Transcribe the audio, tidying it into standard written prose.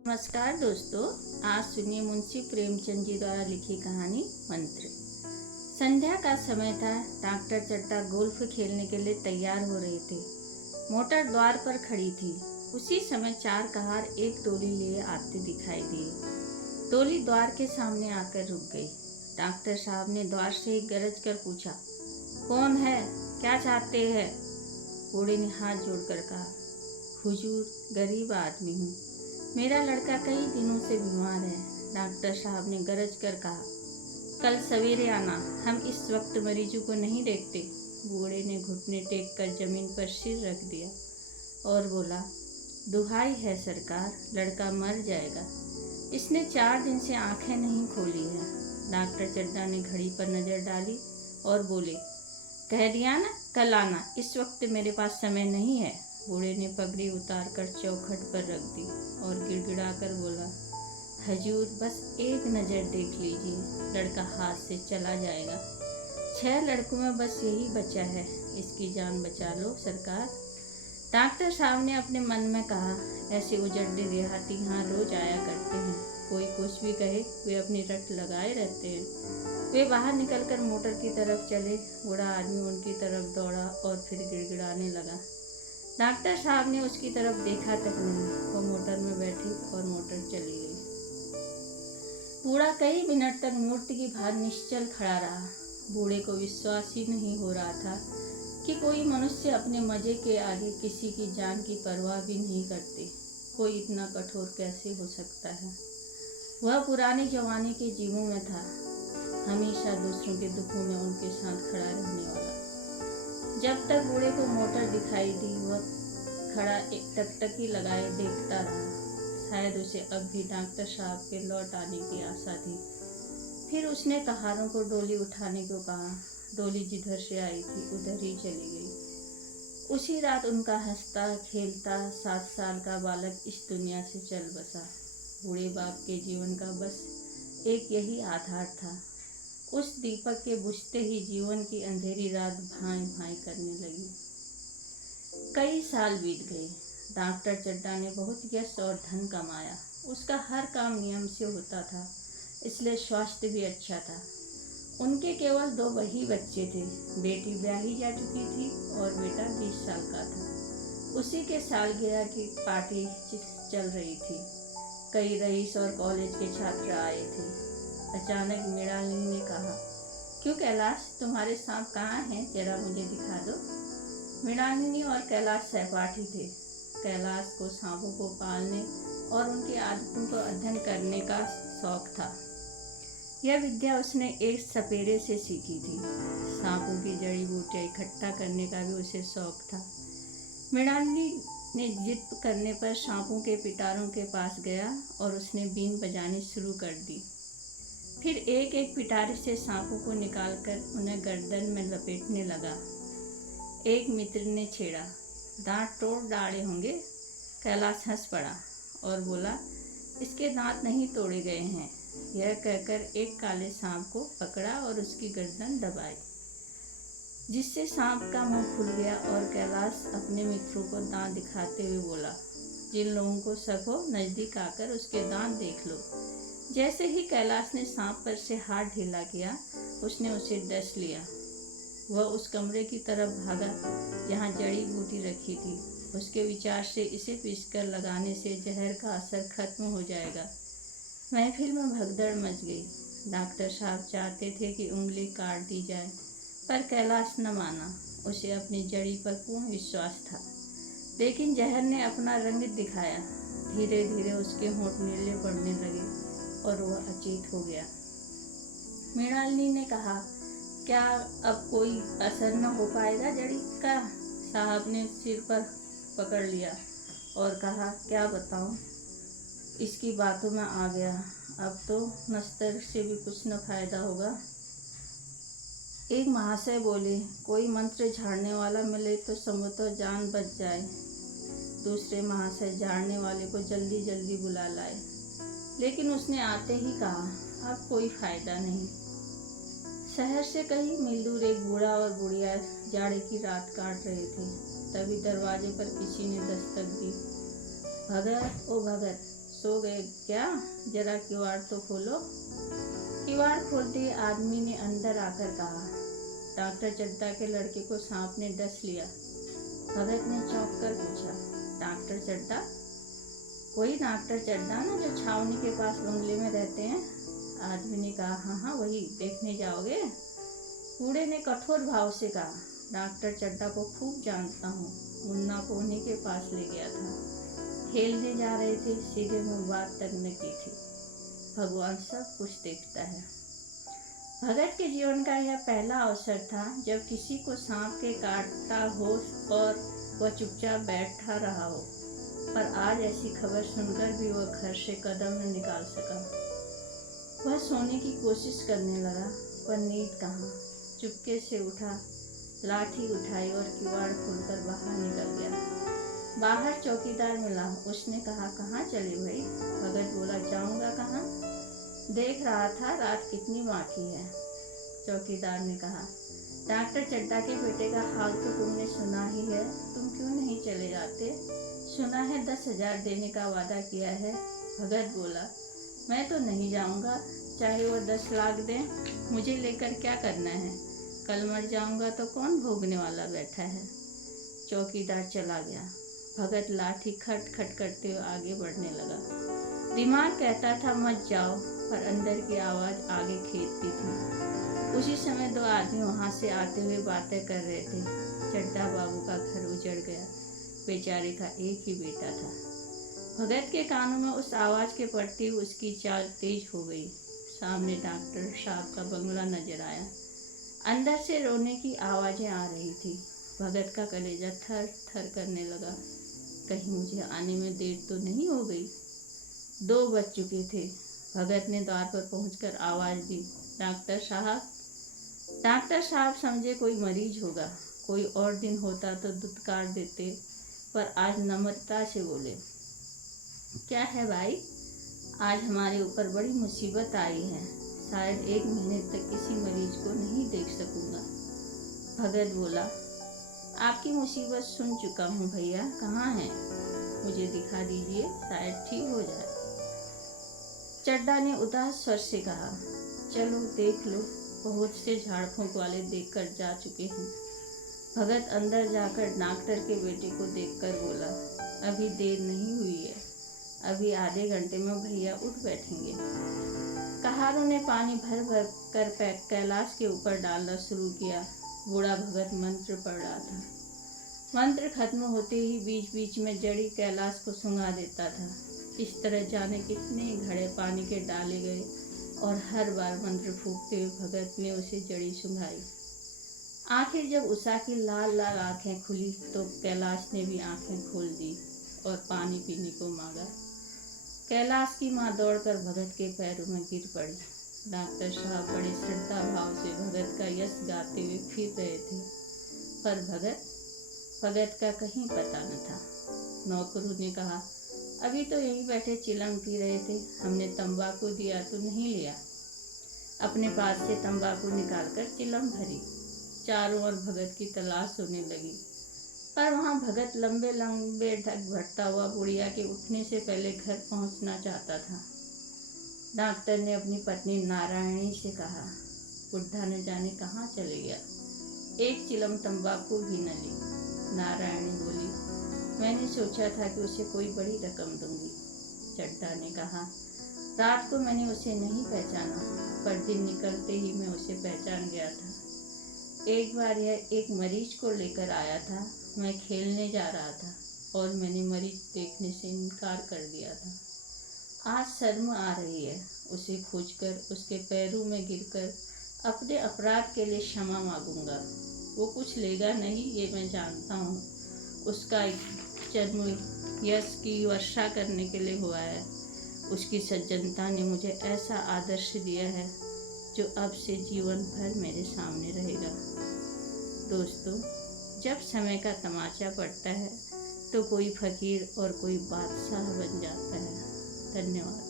नमस्कार दोस्तों। आज सुनिए मुंशी प्रेमचंद जी द्वारा लिखी कहानी मंत्र। संध्या का समय था। डॉक्टर चड्ढा गोल्फ खेलने के लिए तैयार हो रहे थे। मोटर द्वार पर खड़ी थी। उसी समय चार कहार एक टोली लिए आते दिखाई दिए। टोली द्वार के सामने आकर रुक गई। डॉक्टर साहब ने द्वार से ही गरज कर पूछा, कौन है, क्या चाहते हैं? बूढ़े ने हाथ जोड़कर कहा, हुजूर, गरीब आदमी हूँ, मेरा लड़का कई दिनों से बीमार है। डॉक्टर साहब ने गरज कर कहा, कल सवेरे आना, हम इस वक्त मरीजों को नहीं देखते। बूढ़े ने घुटने टेक कर जमीन पर सिर रख दिया और बोला, दुहाई है सरकार, लड़का मर जाएगा। इसने 4 दिन से आंखें नहीं खोली है। डॉक्टर चड्ढा ने घड़ी पर नज़र डाली और बोले, कह दिया ना कल आना, इस वक्त मेरे पास समय नहीं है। बूढ़े ने पगड़ी उतारकर चौखट पर रख दी और गिड़गिड़ाकर बोला, हजूर, बस एक नज़र देख लीजिए, लड़का हाथ से चला जाएगा। 6 लड़कों में बस यही बचा है, इसकी जान बचा लो सरकार। डॉक्टर साहब ने अपने मन में कहा, ऐसे उजड़े देहाती यहाँ रोज आया करते हैं, कोई कुछ भी कहे वे अपनी रट लगाए रहते हैं। वे बाहर निकलकर मोटर की तरफ चले। बूढ़ा आदमी उनकी तरफ दौड़ा और फिर गिड़गिड़ाने लगा। डॉक्टर साहब ने उसकी तरफ देखा तक नहीं। वो मोटर में बैठी और मोटर चली गई। बूढ़ा कई मिनट तक मूर्ति की भांति निश्चल खड़ा रहा। बूढ़े को विश्वास ही नहीं हो रहा था कि कोई मनुष्य अपने मजे के आगे किसी की जान की परवाह भी नहीं करते। कोई इतना कठोर कैसे हो सकता है? वह पुराने जमाने के जीवों में था, हमेशा दूसरों के दुखों में उनके साथ खड़ा रहने वाला। जब तक बूढ़े को मोटर दिखाई दी, वह खड़ा एक टकटकी लगाए देखता रहा। शायद उसे अब भी डॉक्टर साहब के लौट आने की आशा थी। फिर उसने कहारों को डोली उठाने को कहा। डोली जिधर से आई थी उधर ही चली गई। उसी रात उनका हंसता खेलता 7 साल का बालक इस दुनिया से चल बसा। बूढ़े बाप के जीवन का बस एक यही आधार था। उस दीपक के बुझते ही जीवन की अंधेरी रात भाई भाई करने लगी। कई साल बीत गए। डॉक्टर चड्ढा ने बहुत यश और धन कमाया। उसका हर काम नियम से होता था, इसलिए स्वास्थ्य भी अच्छा था। उनके केवल 2 वही बच्चे थे। बेटी ब्याही जा चुकी थी और बेटा 20 साल का था। उसी के सालगिरह की पार्टी चल रही थी। कई रईस और कॉलेज के छात्र आए थे। अचानक मृणालिनी ने कहा, क्यों कैलाश, तुम्हारे सांप कहाँ हैं, जरा मुझे दिखा दो। मृणालिनी और कैलाश सहपाठी थे। कैलाश को सांपों को पालने और उनकी आदतों को अध्ययन करने का शौक था। यह विद्या उसने एक सपेरे से सीखी थी। सांपों की जड़ी बूटियां इकट्ठा करने का भी उसे शौक था। मृणालिनी ने जिद करने पर सांपों के पिटारों के पास गया और उसने बीन बजानी शुरू कर दी। फिर एक एक पिटारे से सांपों को निकालकर उन्हें गर्दन में लपेटने लगा। एक मित्र ने छेड़ा, दांत तोड़ डाले होंगे। कैलाश हंस पड़ा और बोला, इसके दांत नहीं तोड़े गए हैं। यह कहकर एक काले सांप को पकड़ा और उसकी गर्दन दबाई, जिससे सांप का मुंह खुल गया और कैलाश अपने मित्रों को दांत दिखाते हुए बोला, जिन लोगों को शक हो नज़दीक आकर उसके दांत देख लो। जैसे ही कैलाश ने सांप पर से हाथ ढीला किया, उसने उसे डस लिया। वह उस कमरे की तरफ भागा जहाँ जड़ी बूटी रखी थी। उसके विचार से इसे पीसकर लगाने से जहर का असर खत्म हो जाएगा। महफिल में भगदड़ मच गई। डॉक्टर साहब चाहते थे कि उंगली काट दी जाए, पर कैलाश न माना। उसे अपनी जड़ी पर पूर्ण विश्वास था। लेकिन जहर ने अपना रंग दिखाया। धीरे धीरे उसके होंठ नीले पड़ने लगे और वह अचेत हो गया। मृणालिनी ने कहा, क्या अब कोई असर न हो पाएगा जड़ी का? साहब ने सिर पर पकड़ लिया और कहा, क्या बताऊं, इसकी बातों में आ गया। अब तो नस्तर से भी कुछ न फायदा होगा। एक महाशय बोले, कोई मंत्र झाड़ने वाला मिले तो संभवतः जान बच जाए। दूसरे महाशय झाड़ने वाले को जल्दी जल्दी बुला लाए, लेकिन उसने आते ही कहा, अब कोई फायदा नहीं। शहर से कई मील दूर एक बूढ़ा और बुढ़िया जाड़े की रात काट रहे थे। तभी दरवाजे पर किसी ने दस्तक दी। भगत, ओ भगत, सो गए क्या? जरा किवाड़ तो खोलो। किवाड़ खोलते आदमी ने अंदर आकर कहा, डॉक्टर चड्ढा के लड़के को सांप ने डस लिया। भगत ने चौंक कर पूछा, डॉक्टर चड्ढा? कोई डॉक्टर चड्ढा ना जो छावनी के पास बंगले में रहते हैं? आदमी ने कहा, हाँ हाँ वही, देखने जाओगे? बूढ़े ने कठोर भाव से कहा, डॉक्टर चड्ढा को खूब जानता हूँ, मुन्ना को उन्हीं के पास ले गया था, खेलने जा रहे थे, सीधे मुँह बात तक न की थी। भगवान सब कुछ देखता है। भगत के जीवन का यह पहला अवसर था जब किसी को सांप के काटता हो और वह चुपचाप बैठा रहा हो, पर आज ऐसी खबर सुनकर भी वह घर से कदम न निकाल सका। वह सोने की कोशिश करने लगा, पर नींद कहाँ। चुपके से उठा, लाठी उठाई और किवाड़ खोलकर बाहर निकल गया। बाहर चौकीदार मिला, उसने कहा, कहाँ चले भाई? भगत बोला, जाऊंगा कहाँ, देख रहा था रात कितनी बाकी है। चौकीदार ने कहा, डॉक्टर चड्ढा के बेटे का हाल तो तुमने सुना ही है, तुम क्यों नहीं चले जाते? सुना है 10,000 देने का वादा किया है। भगत बोला, मैं तो नहीं जाऊंगा, चाहे वो 10 लाख दें, मुझे लेकर क्या करना है? कल मर जाऊंगा तो कौन भोगने वाला बैठा है? चौकीदार चला गया। भगत लाठी खट खट करते हुए आगे बढ़ने लगा। दिमाग कहता था मत जाओ, पर अंदर की आवाज़ आगे खींचती थी। उसी समय 2 आदमी वहाँ से आते हुए बातें कर रहे थे। चड्ढा बाबू का घर उजड़ गया, बेचारे का एक ही बेटा था। भगत के कानों में उस आवाज़ के पड़ते ही उसकी चाल तेज हो गई। सामने डॉक्टर साहब का बंगला नजर आया। अंदर से रोने की आवाज़ें आ रही थी। भगत का कलेजा थर थर करने लगा। कहीं मुझे आने में देर तो नहीं हो गई? 2 बज चुके थे। भगत ने द्वार पर पहुंचकर आवाज़ दी, डॉक्टर साहब। डॉक्टर साहब समझे कोई मरीज होगा। कोई और दिन होता तो दुत्कार देते, पर आज नम्रता से बोले, क्या है भाई? आज हमारे ऊपर बड़ी मुसीबत आई है, शायद 1 महीने तक किसी मरीज को नहीं देख सकूंगा। भगत बोला, आपकी मुसीबत सुन चुका हूँ भैया, कहाँ है? मुझे दिखा दीजिए, शायद ठीक हो जाए। चड्ढा ने उदास स्वर से कहा, चलो देख लो, बहुत से झाड़ फूंक वाले देखकर जा चुके हैं। भगत अंदर जाकर डॉक्टर के बेटे को देखकर बोला, अभी देर नहीं हुई है, अभी आधे घंटे में भैया उठ बैठेंगे। कहारों ने पानी भर भर कर कैलाश के ऊपर डालना शुरू किया। बूढ़ा भगत मंत्र पढ़ रहा था। मंत्र खत्म होते ही बीच बीच में जड़ी कैलाश को सुंघा देता था। इस तरह जाने कितने घड़े पानी के डाले गए और हर बार मंत्र फूंकते हुए भगत ने उसे जड़ी सुंघाई। आखिर जब उषा की लाल लाल आंखें खुली तो कैलाश ने भी आंखें खोल दी और पानी पीने को मांगा। कैलाश की माँ दौड़कर भगत के पैरों में गिर पड़ी। डॉक्टर साहब बड़े श्रद्धा भाव से भगत का यश गाते हुए फिर रहे थे, पर भगत का कहीं पता न था। नौकरों ने कहा, अभी तो यहीं बैठे चिलम पी रहे थे, हमने तंबाकू दिया तो नहीं लिया। अपने पास से तंबाकू निकालकर चिलम भरी। चारों ओर भगत की तलाश होने लगी, पर वहाँ भगत लंबे लंबे ढक भरता हुआ बुढ़िया के उठने से पहले घर पहुँचना चाहता था। डॉक्टर ने अपनी पत्नी नारायणी से कहा, बुढ़ा न जाने कहाँ चले गया, 1 चिलम तंबाकू भी न ली। नारायणी बोली, मैंने सोचा था कि उसे कोई बड़ी रकम दूंगी। चड्ढा ने कहा, रात को मैंने उसे नहीं पहचाना, पर दिन निकलते ही मैं उसे पहचान गया था। एक बार यह एक मरीज को लेकर आया था। मैं खेलने जा रहा था और मैंने मरीज देखने से इनकार कर दिया था। आज शर्म आ रही है उसे खोजकर, उसके पैरों में गिरकर अपने अपराध के लिए क्षमा मांगूंगा। वो कुछ लेगा नहीं, ये मैं जानता हूँ। उसका जन्म यश की वर्षा करने के लिए हुआ है। उसकी सज्जनता ने मुझे ऐसा आदर्श दिया है जो अब से जीवन भर मेरे सामने रहेगा। दोस्तों, जब समय का तमाचा पड़ता है तो कोई फकीर और कोई बादशाह बन जाता है। धन्यवाद।